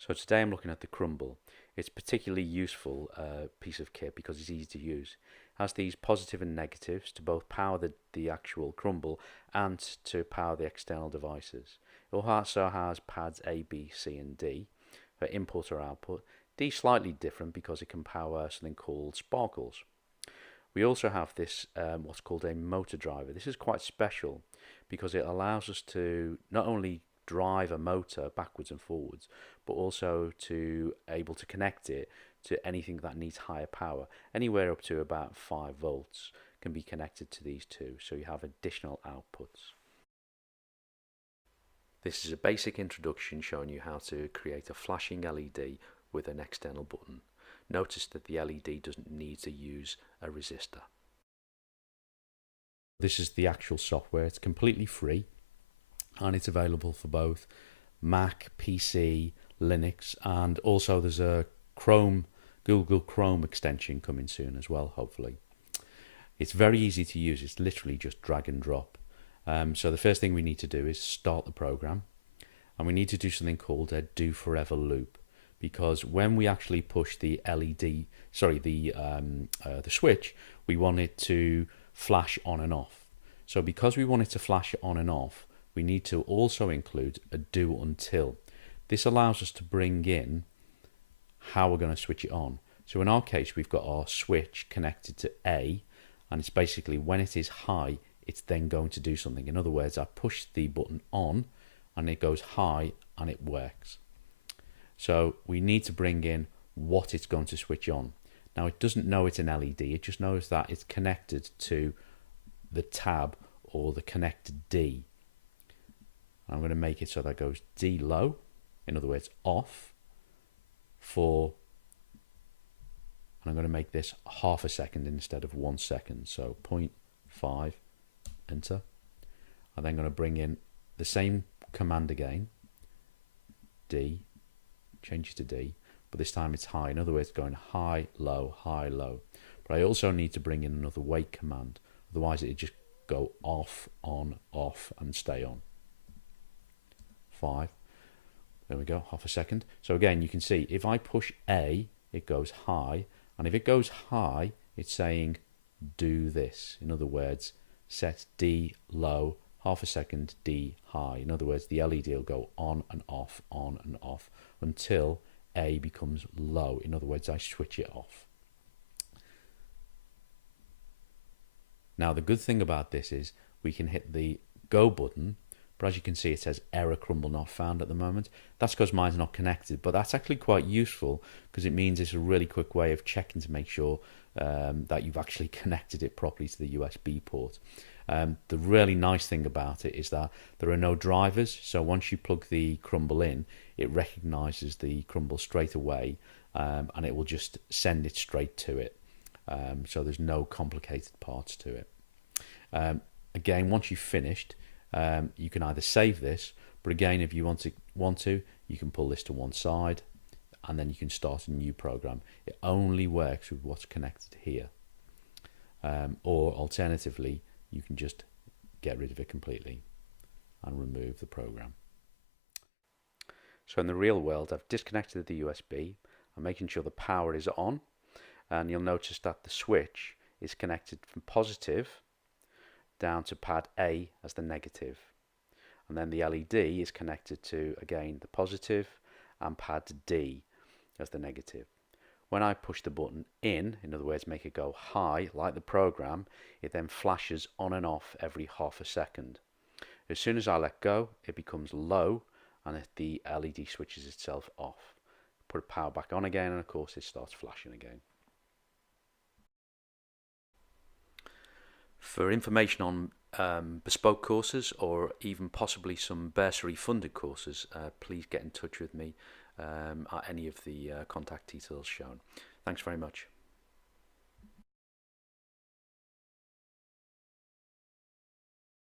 So today I'm looking at the Crumble. It's a particularly useful piece of kit because it's easy to use. It has these positive and negatives to both power the actual Crumble and to power the external devices. It also has pads A, B, C and D for input or output. D slightly different because it can power something called sparkles. We also have this what's called a motor driver. This is quite special because it allows us to not only drive a motor backwards and forwards, but also to able to connect it to anything that needs higher power. Anywhere up to about 5 volts can be connected to these two, so you have additional outputs. This is a basic introduction showing you how to create a flashing LED with an external button. Notice that the LED doesn't need to use a resistor. This is the actual software. It's completely free and it's available for both Mac, PC, Linux, and also there's a Google Chrome extension coming soon as well, hopefully. It's very easy to use. It's literally just drag and drop. So the first thing we need to do is start the program, and we need to do something called a do forever loop, because when we actually push the LED, the switch, we want it to flash on and off. So because we want it to flash on and off, we need to also include a do until. This allows us to bring in how we're going to switch it on. So in our case, we've got our switch connected to A, and it's basically when it is high, it's then going to do something. In other words, I push the button on and it goes high and it works. So we need to bring in what it's going to switch on. Now it doesn't know it's an LED, it just knows that it's connected to the tab or the connected D. I'm going to make it so that goes D low, in other words off, for, and I'm going to make this half a second instead of 1 second, so 0.5, enter. I'm then going to bring in the same command again, D, change it to D, but this time it's high, in other words going high, low, but I also need to bring in another wait command, otherwise it just go off, on, off and stay on. 5, there we go, half a second. So again, you can see if I push A, it goes high, and if it goes high, it's saying do this. In other words, set D low, half a second, D high. In other words, the LED will go on and off until A becomes low. In other words, I switch it off. Now the good thing about this is we can hit the go button, but as you can see it says error Crumble not found at the moment. That's because mine's not connected, but that's actually quite useful because it means it's a really quick way of checking to make sure that you've actually connected it properly to the USB port. The really nice thing about it is that there are no drivers, so once you plug the Crumble in, it recognizes the Crumble straight away, and it will just send it straight to it. So there's no complicated parts to it. Again, once you've finished, you can either save this, but again, if you want to, you can pull this to one side, and then you can start a new program. It only works with what's connected here, or alternatively, you can just get rid of it completely and remove the program. So in the real world, I've disconnected the USB. I'm making sure the power is on, and you'll notice that the switch is connected from positive down to pad A as the negative, and then the LED is connected to, again, the positive and pad D as the negative. When I push the button in other words make it go high like the program, it then flashes on and off every half a second. As soon as I let go, it becomes low and the LED switches itself off. Put power back on again and of course it starts flashing again. For information on bespoke courses or even possibly some bursary funded courses, please get in touch with me at any of the contact details shown. Thanks very much.